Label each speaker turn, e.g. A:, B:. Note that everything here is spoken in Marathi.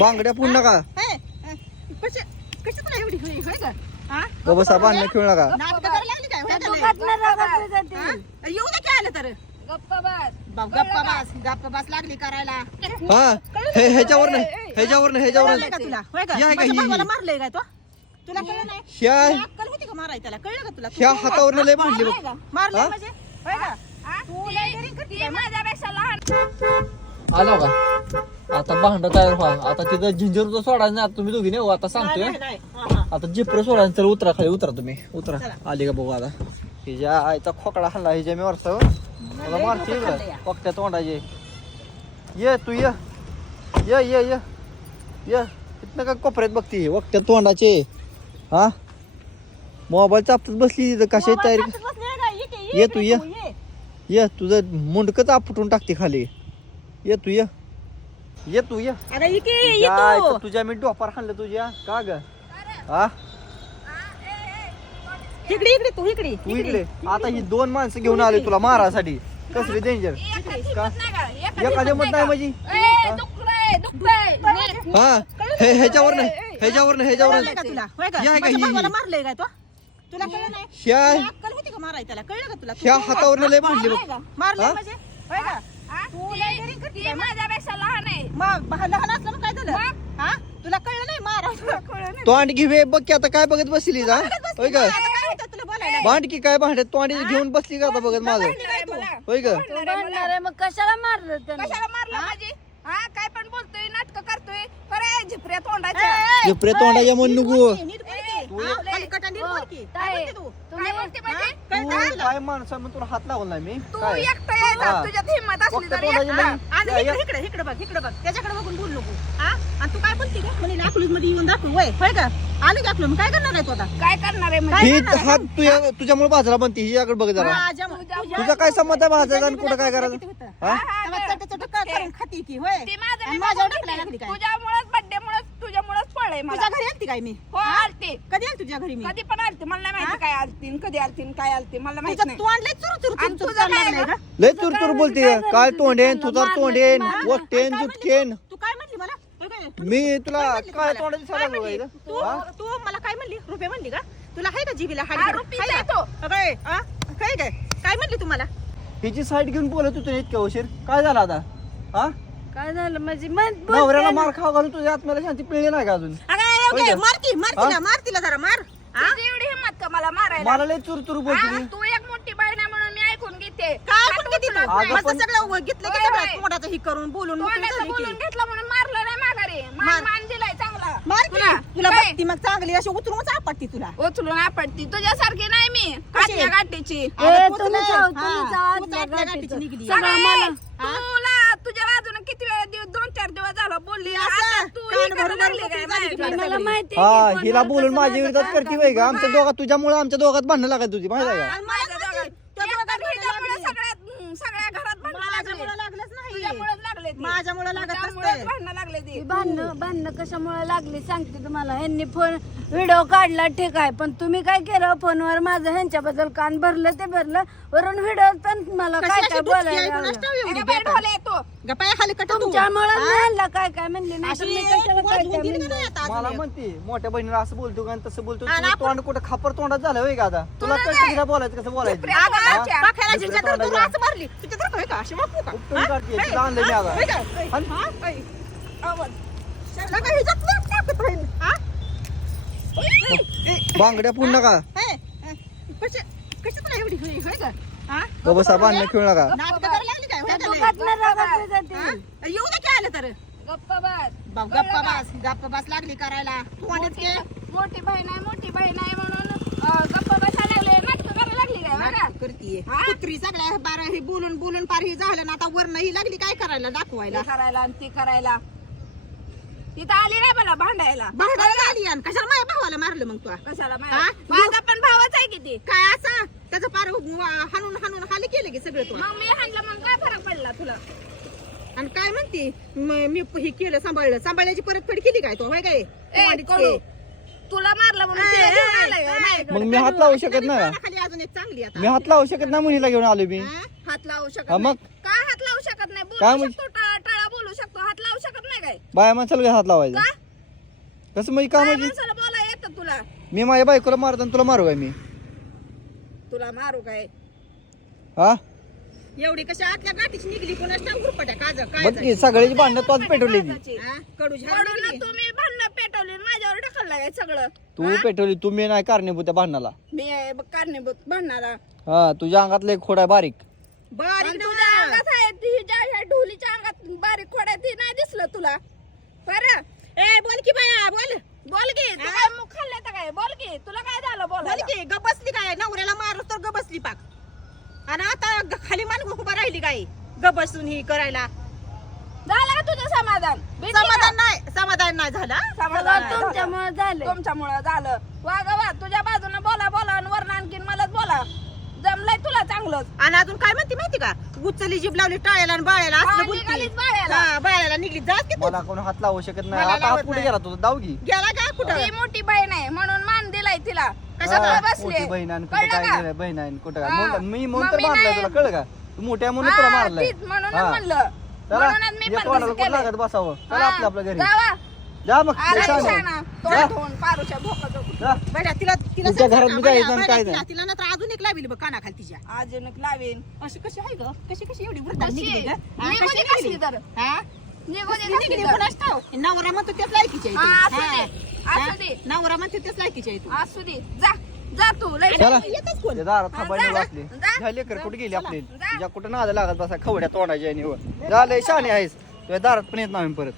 A: बांगड्या नका
B: हे, हे. होय का? हा?
A: बसा बांधणं खेळू नका.
B: नाटकं करायला लागली काय? होय का नाही?
C: दुखातनं रगत जाते.
B: हा? येऊ दे की आलं तर.
C: गप्पा बस.
B: बाप, गप्पा बास. गप्पा बास लागली करायला.
A: ह्याच्यावर नाही ह्याच्यावर नाही ह्याच्यावर ही-
B: भावाला मारलंय काय तो? तुला कळलं नाही?
A: ह्या
B: तुला अक्कल होती का मारायला त्याला? कळलं का तुला? तू
A: ह्या
B: कोण
A: हातावर लय भांडली
B: मारलंय
A: बघ.
B: का? मारलंय
A: हा?
B: म्हणजे? होय का? तू लय daring करते
C: ती
B: काय?
C: माझ्यापेक्षा लहान.
A: आला का? आता भांड तयार व्हा. आता तिथं झिंजर सोडायचं नाही. आता तुम्ही दोघी नाही हो, आता सांगतोय.
B: नाही, नाही, हा, हा.
A: आता जिपर सोडायचं तर उतरा खाली उतरा तुम्ही. उतरा. आली का बघू आता. हिच्या आईचा खोकडा हल्ला हिच्या मी वरचा मला
B: लय
A: मारते
B: डोकं खाल्लं या.
A: पक्त्या तोंडाचे. ये तू ये. ये ये ये. ये. इथनं का कोपऱ्यात बघती? वक्त्या तोंडाचे. हा? मोबाईल चापतच बसली तिथं. कशाची तयारी?
B: ये
A: तू, ये.
B: ये.
A: तुझं मुंडकच आपटून टाकते खाली. ये तू ये. ये तू ये.
B: अरे ये की, ये
A: तुझ्या
B: तू.
A: आईचं तुझ्या मी डोपार हाणलं तुझ्या. का ग? हा?
B: इकडे इकडे तू इकडे
A: तू इकडे आता ही दोन माणसं घेऊन आले तुला मारासाठी. कसली डेंजर का? एखाद्या मत नाही. हा? हे ह्याच्यावर नाही. ह्याच्यावर नाही ह्याच्यावर
B: कळलं
A: नाही
B: का तुला? होय का?
A: या का
B: माझ्या भावाला मारलंय काय तो? तुला कळलं नाही?
A: ह्या
B: तुला अक्कल होती का मारायला त्याला? कळलं का तुला?
A: ह्या हातावर लय भांडली बघ. हा?
B: म्हणजे? होय का?
C: हा?
B: तू लय daring करते
C: ती
B: काय?
C: माझ्यापेक्षा लहान आहे.
B: मग बा- लहान असलं मग काय झालं? हा? तुला कळलं नाही? मारायला कळलं नाही.
A: तो आणखी वे बघ की आता काय बघत बसली जा. होय का?
B: आता काय होतं तुला बोलायला?
A: भांड की काय घेऊन बसली का आता बघत माझं
B: काय तू?
A: होय का?
C: आहे, मग कशाला मारलं त्यानं? कशाला मारलं माझी हा काय पण बोलतोय नाटक करतोय खरे झिपऱ्या तोंडाच्या
A: नको.
B: हा, तू?
C: म्हणजे
B: काय तुला?
A: काय माणसा मग तुला हात लावला मी
C: तू
A: काय
C: एकटा यायचा
A: हा.
C: तुझ्यात हिंमत असली
A: फक्त
C: तर
A: तोंडाची
C: एकटा.
A: म्हण.
B: आणि
A: या-
B: इकडे
A: या-
B: इकडे इकडे बघ इकडे बघ त्याच्याकडे बघून बोल नको हा आणि तू काय बोलते का म्हणे अकलूजमध्ये येऊन दाखव वय होय का आलं की अकलूज मग काय करणार आहे तू आता
C: काय करणार आहे म्हणजे
A: ही हात तुझ्या तुझ्यामुळे बनते हिच्याकडे बघ जरा
B: तुझ्या-
A: तुझा काय संबंध आहे आणि
B: तुझ्या
A: कुठं काय करायचं? हा
B: तेव्हा चट- चट का करून खाती की होय
C: ती माझं
B: आणि माझ्यावर काय
C: मला?
B: तुझ्या घरी आलती काय मी?
C: हो आलते.
B: कधी आली तुझ्या घरी मी?
C: कधी पण आलते. मला नाही माहिती काय आलती आणि कधी आलती आणि काय आलती. मला माहीत
B: तुझं
C: नाही.
B: तू आणलंय चुरू चुरू
C: आणि
B: चुरू चुरू
C: तुझं काय गं?
A: लय तुर बोलते काय तोंडेन तुझा तोंडेन वट्टेन जुटकेन?
B: तू काय म्हणली मला? काय?
A: मी तुला काय? तोंडाची
B: काय
A: सलाह
B: म्हणली? तू
A: हा?
B: तू मला काय म्हणली? रुपये म्हणली का तुला आहे का जीबीला हाड
C: हा,
B: हाड?
C: रुपीच
B: आहे
C: आहे
B: का?
C: तो.
B: काय हा? काय काय काय म्हणली तुम्हाला?
A: हिची साईड घेऊन बोलत होतो इतक्या उशीर. काय झालं आता? हा?
C: काय झालं? म्हणजे मन-
A: नवऱ्याला मार खाऊ घालून तुझ्या आत्म्याला शांती पिळली नाही का अजून?
B: अगं
A: होय
B: ओके
A: का?
B: मार की मार
A: हा?
B: तिला मार तिला जरा मार.
C: तुझी एवढी हिंमत का मला मारायला
A: मला लय चुर चुर बोलते
C: हा,
A: ती.
C: एक मोठी बाई नाही म्हणून मी ऐकून घेते
B: काय पण किती तू माझं सगळं घेतलं की
C: होय,
B: सगळं. तोंडाचं ही करून बोलून मोकळी
C: तोंडाचं
B: झाली की.
C: बोलून घेतलं म्हणून मारलं नाही माघारी
B: मार.
C: मान दिलाय चांगला
B: मार की
C: तुला
B: तुला
C: काय?
B: बघती मग चांगली अशी उतरूनच आपटती तुला
C: उचलून आपटती तुझ्यासारखी नाही मी काटल्या गाठीची
B: अगं, तूच
C: तुम्ही
B: नाही.
C: जाऊ,
B: हा,
C: तुम्ही जाऊ,
B: तूच
C: आतल्या
B: आतल्या
C: गाठीचं.
B: गाठीची निघली.
C: सगळं
B: हा?
C: मला
B: हा?
C: तुला तुझ्या बाजूने किती वेळा दिवस दोन चार दिवस झालं बोलली
B: असं?
C: आता तू
B: कान भरून
C: करायला लागली
B: भरून
C: काय
B: झाली
C: माझ्या
B: तुला
C: मला
B: सगळी.
C: माहिती
A: हा हिला बोलून माझ्या विरोधात करते वय का आमच्या दोघात तुझ्यामुळे आमच्या दोघात भांडणं लागत तुझी माहिती आहे का
B: आणि
C: माझ्या दोघात.
B: त्या दोघात
C: एकतर हिच्यामुळे
B: लागली.
C: सगळ्यात हम्म, सगळ्या घरात भांडणं
B: माझ्यामुळं
C: लागले
B: लागलंच नाही
C: तुझ्यामुळेच लागले ती.
B: माझ्यामुळं लागत
C: तुझ्यामुळेच
B: नसतंय.
C: भांडणं लागले ती
D: भांडणं भांडणं कशामुळे लागली सांगते तुम्हाला ह्यांनी फोन व्हिडिओ काढला ठीक आहे पण तुम्ही काय केलं फोनवर माझं ह्यांच्याबद्दल कान भरलं ते भरलं वरून व्हिडिओ पण मला काय
B: कशाची
D: काय बोलायला
B: आहे
D: लागलं.
B: कोणास ठाऊक एवढी
C: एका बाई
B: बेकार.
C: ढोल्या येतो
B: गप्पा या खाली कटा तू.
D: तुमच्यामुळे? ह्यांना काय काय म्हणले नाही तर
B: अशी
D: मी कशाला काय
B: वाजवून
D: काय
B: गेली का
D: म्हणले
B: नाही आता
A: मला
B: अजून एक?
A: म्हणते मोठ्या बहिणीला असं बोलतो का आणि तसं बोलतो
B: आणि आपण-
A: तोंड कुठं खापर तोंडात झालं होय का आता तुला
C: तुला नाही.
A: तिला बोलायचं कसं बोलायचं दुसऱ्या? उपटून काढते तिला आणलं मी आता? आणि-? बांगड्या पुढ नका.
B: कशी कशी तुला एवढी होय होय का? हा?
A: ग बसा बांधणं खेळू नका
B: नाटकं करायला लागली
D: रगत जाते.
B: येऊ दे की आलं तर.
C: गप्पा बस.
B: बाप, गप्पा बास. गप्पा बास लागली करायला. तू म्हणत की
C: मोठी बहीण आहे मोठी बहीण आहे म्हणून अं, गप्पा बसायला लागले. नाटक करायला लागली काय? बघा
B: नाटकं करतीये
C: हा?
B: कुत्री सगळ्या बारा हे बोलून बोलून पार ही झालं ना आता वरण ही लागली काय करायला? दाखवायला.
C: हे करायला आणि ती करायला. तिथं आली नाही मला भांडायला.
B: भांडायला आली आणि कशाला माझ्या भावाला मारलं मग तू?
C: कशाला
B: हा?
C: माहिती? माझा पण भावच आहे किती
B: काय? त्याचं पार हाणून हाणून हाली केलं की सगळं तू
C: मग मी हाणलं मग काय फरक पडला तुला
B: आणि काय म्हणते म- मी हे केलं सांभाळलं सांभाळण्याची परतफेड केली काय तो होय काय
C: ए, कडू. तुला मारलं म्हणून तिला घेऊन आलाय का? माझ्याकडे.
A: मग मी हात लावू शकत नाही
B: खाली अजून एक चांगली आता
A: मी हात लावू शकत नाही मुलीला घेऊन आलो मी
B: हा?
C: हात लावू शकत
A: हा,
C: नाही.
A: मग?
C: काय हात लावू शकत नाही
A: काय
C: बोलू
A: म्हणजे?
C: शकतो टाळा टाळा बोलू शकतो हात लावू शकत नाही काय
A: बाया माणसाला काय हात लावायचा? कसं म्हणजे का
C: काय
A: म्हणजे
C: माणसाला बोला येतं तुला
A: मी माझ्या बायकोला मारतो आणि तुला मारू काय मी
C: तुला मारू काय?
A: हा?
B: एवढी कशी आतल्या गाठीची निघली कोणाच ठाऊक रुपट्या काज काय
A: की सगळ्याची भांडणं तोच पेटवली ती.
B: कडू निघली.
C: तुम्ही भांडणं पेटवली आणि माझ्यावर ढकलला काय सगळं?
A: तू पेटवली तू मी नाही कारणीभूत त्या भांडणाला.
C: मी आहे बघ कारणीभूत भांडणारा
A: हा तुझ्या अंगातलं एक खोड आहे बारीक.
B: बारीक ना.
C: तुझ्या अंगात आहे ती ज्या ह्या ढोलीच्या अंगात बारीक खोड्या ती नाही दिसलं तुला. बरं.
B: ए बोल की बाया बोल.
C: बोल की तू काय मुख खाल्ले तर काय? बोल की तुला काय झालं बोल
B: बोल की ग बसली काय? नवऱ्याला मारूस तर ग बसली पाक. आणि आता ग- खाली मान उभा राहिली काय? ग बसून ही करायला.
C: झालं का तुझं समाधान? भेटली का?
B: समाधान नाही समाधान नाही झालं हा?
C: समाधान नाही.
D: तुमच्यामुळे झाले.
C: तुमच्यामुळं झालं. वा ग वा तुझ्या बाजूने बोला बोला आणि वरण आणखीन मलाच बोला. जमलंय तुला चांगलंच
B: आणि अजून काय म्हणते माहिती का उचलली जीभ लावली टाळ्याला आणि बाळ्याला
C: हा,
B: असलं बोलती.
C: निघालीच बाळ्याला.
B: हा, बाळ्याला निघली जात की तू
A: मला कोण हात लावू शकत नाही
B: मला
A: आता हात
B: लावत
A: कुठे
B: नाही.
A: गेला तुझा दाव घे
B: गेला का कुठं
C: ती मोठी बहीण आहे म्हणून मान दिलाय तिला
A: हा,
C: कशाला बसली
A: मोठी बहीण आणि कुठं
C: कळलं
A: काय
C: का?
A: गेलं, बहीण आहे आणि कुठं काय
C: हा.
A: म्हणलं- मी म्हणून तर
C: मम्मी
A: मारलंय
C: नाही.
A: तुला कळलं का तू मोठ्या म्हणून तुला
C: हा,
A: मारलंय
C: तीच म्हणून
A: हा.
C: म्हणलं
A: चला
C: म्हणूनच मी
A: ये
C: पण
A: तोंडाला
C: तसं
A: कुठं
C: केलंय.
A: लागत बसावं चला आपल्या आपल्या घरी
C: जावा
A: जा मग
C: आला
A: शाने.
C: शाणा, तोंड
A: जा.
C: धुवून पारूच्या भोकाचं
A: जा.
B: बरं, तिला तिला
A: तुमच्या
B: सांग
A: घरात आणि
B: बाया,
A: काय
B: तिला-
A: नाही.
B: तिला ना लावली बघ कानाखाली तिच्या
C: अजून एक लावीन
B: अशी कशी आहे ग कशी कशी एवढी
C: कशी?
B: निघली ग? हा, कशी निघली?
C: तर.
B: हा?
C: निघू दे
B: कसली
C: कसली
B: निघली
C: तर.
B: कोणास ठाऊक? नवरा म्हणतो त्याच लायकीची आहे
C: हा,
B: ती.
C: असू
B: हा.
C: दे,
B: हा?
C: असू दे.
B: नवरा म्हणतो त्याच लायकीची आहे तू
C: असू दे जा जा तू लय
A: चला
B: येतच कोण
A: ते दारात
C: हा,
A: थांबायला
C: जा.
A: बसले
C: जा.
A: झाले कर कुठे गेली आपली
C: जा.
A: तुझ्या कुठं नाद लागत बसा खवड्या तोंडाच्या आणि वर झालंय शाने आहेस तुझ्या दारात पण येत नाही परत